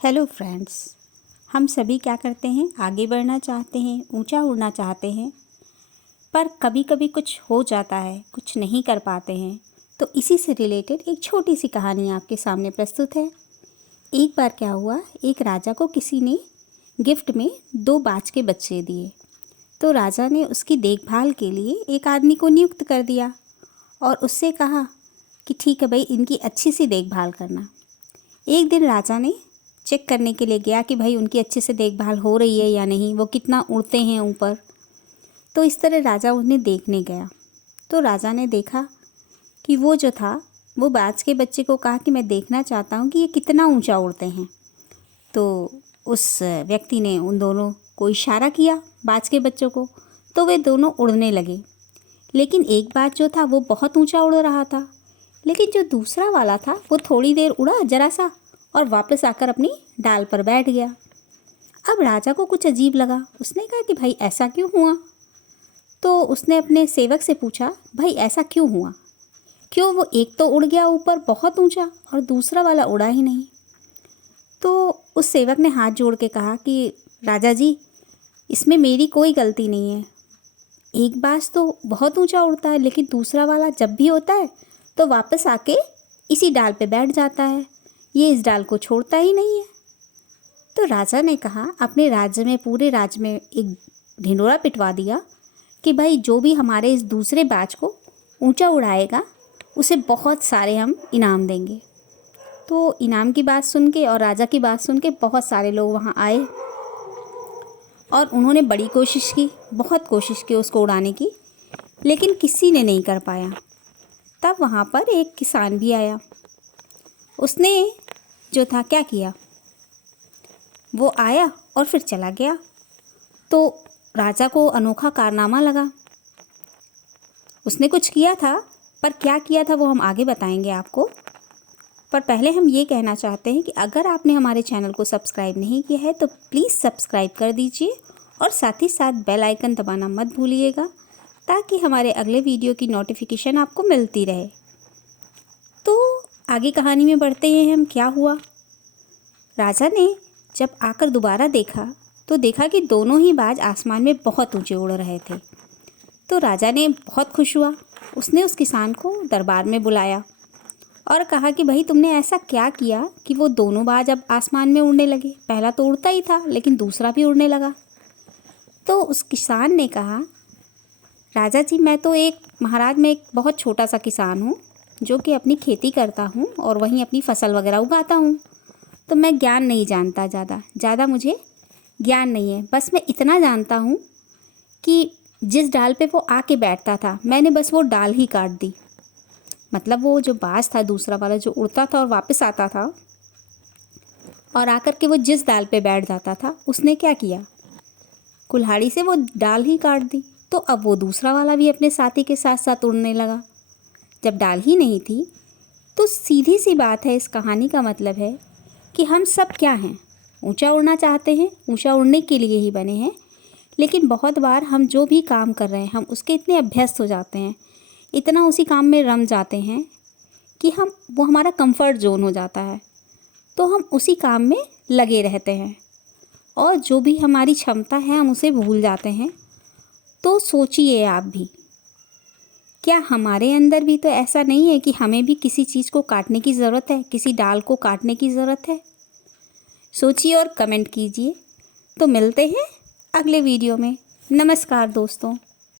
Hello friends. हम सभी क्या करते हैं, आगे बढ़ना चाहते हैं, ऊंचा उड़ना चाहते हैं, पर कभी कभी कुछ हो जाता है, कुछ नहीं कर पाते हैं। तो इसी से रिलेटेड एक छोटी सी कहानी आपके सामने प्रस्तुत है। एक बार क्या हुआ, एक राजा को किसी ने गिफ्ट में 2 बाज के बच्चे दिए। तो राजा ने उसकी देखभाल के लिए एक आदमी को नियुक्त कर दिया और उससे कहा कि ठीक है भाई, इनकी अच्छी सी देखभाल करना। एक दिन राजा ने चेक करने के लिए गया कि भाई उनकी अच्छे से देखभाल हो रही है या नहीं, वो कितना उड़ते हैं ऊपर। तो इस तरह राजा उन्हें देखने गया। तो राजा ने देखा कि वो जो था, वो बाज के बच्चे को कहा कि मैं देखना चाहता हूँ कि ये कितना ऊंचा उड़ते हैं। तो उस व्यक्ति ने उन दोनों को इशारा किया, बाज के बच्चों को, तो वे दोनों उड़ने लगे। लेकिन एक बाज जो था वो बहुत ऊंचा उड़ रहा था, लेकिन जो दूसरा वाला था वो थोड़ी देर उड़ा जरा सा और वापस आकर अपनी डाल पर बैठ गया। अब राजा को कुछ अजीब लगा। उसने कहा कि भाई ऐसा क्यों हुआ? तो उसने अपने सेवक से पूछा, भाई ऐसा क्यों हुआ? क्यों वो एक तो उड़ गया ऊपर बहुत ऊंचा और दूसरा वाला उड़ा ही नहीं? तो उस सेवक ने हाथ जोड़ के कहा कि राजा जी, इसमें मेरी कोई गलती नहीं है। एक बाज तो बहुत ऊंचा उड़ता है, लेकिन दूसरा वाला जब भी होता है तो वापस आके इसी डाल पे बैठ जाता है, ये इस डाल को छोड़ता ही नहीं है। तो राजा ने कहा, अपने राज्य में, पूरे राज्य में एक ढिंढोरा पिटवा दिया कि भाई जो भी हमारे इस दूसरे बाज को ऊंचा उड़ाएगा उसे बहुत सारे हम इनाम देंगे। तो इनाम की बात सुन के और राजा की बात सुन के बहुत सारे लोग वहाँ आए और उन्होंने बड़ी कोशिश की, बहुत कोशिश की उसको उड़ाने की, लेकिन किसी ने नहीं कर पाया। तब वहाँ पर एक किसान भी आया। उसने जो था क्या किया, वो आया और फिर चला गया। तो राजा को अनोखा कारनामा लगा। उसने कुछ किया था, पर क्या किया था वो हम आगे बताएंगे आपको। पर पहले हम ये कहना चाहते हैं कि अगर आपने हमारे चैनल को सब्सक्राइब नहीं किया है तो प्लीज़ सब्सक्राइब कर दीजिए और साथ ही साथ बेल आइकन दबाना मत भूलिएगा, ताकि हमारे अगले वीडियो की नोटिफिकेशन आपको मिलती रहे। तो आगे कहानी में बढ़ते हैं हम। क्या हुआ, राजा ने जब आकर दोबारा देखा तो देखा कि दोनों ही बाज आसमान में बहुत ऊंचे उड़ रहे थे। तो राजा ने बहुत खुश हुआ। उसने उस किसान को दरबार में बुलाया और कहा कि भाई तुमने ऐसा क्या किया कि वो दोनों बाज अब आसमान में उड़ने लगे? पहला तो उड़ता ही था, लेकिन दूसरा भी उड़ने लगा। तो उस किसान ने कहा, राजा जी, मैं तो महाराज मैं एक बहुत छोटा सा किसान हूँ जो कि अपनी खेती करता हूँ और वहीं अपनी फसल वगैरह उगाता हूँ। तो मैं ज्ञान नहीं जानता, ज़्यादा मुझे ज्ञान नहीं है। बस मैं इतना जानता हूँ कि जिस डाल पे वो आके बैठता था, मैंने बस वो डाल ही काट दी। मतलब वो जो बाज था दूसरा वाला, जो उड़ता था और वापस आता था और आकर के वो जिस डाल पे बैठ जाता था, उसने क्या किया, कुल्हाड़ी से वो डाल ही काट दी। तो अब वो दूसरा वाला भी अपने साथी के साथ साथ उड़ने लगा। जब डाल ही नहीं थी, तो सीधी सी बात है, इस कहानी का मतलब है कि हम सब क्या हैं, ऊंचा उड़ना चाहते हैं, ऊंचा उड़ने के लिए ही बने हैं। लेकिन बहुत बार हम जो भी काम कर रहे हैं, हम उसके इतने अभ्यस्त हो जाते हैं, इतना उसी काम में रम जाते हैं कि वो हमारा कंफर्ट जोन हो जाता है। तो हम उसी काम में लगे रहते हैं और जो भी हमारी क्षमता है हम उसे भूल जाते हैं। तो सोचिए आप भी, क्या हमारे अंदर भी तो ऐसा नहीं है कि हमें भी किसी चीज़ को काटने की ज़रूरत है, किसी डाल को काटने की ज़रूरत है? सोचिए और कमेंट कीजिए। तो मिलते हैं अगले वीडियो में। नमस्कार दोस्तों।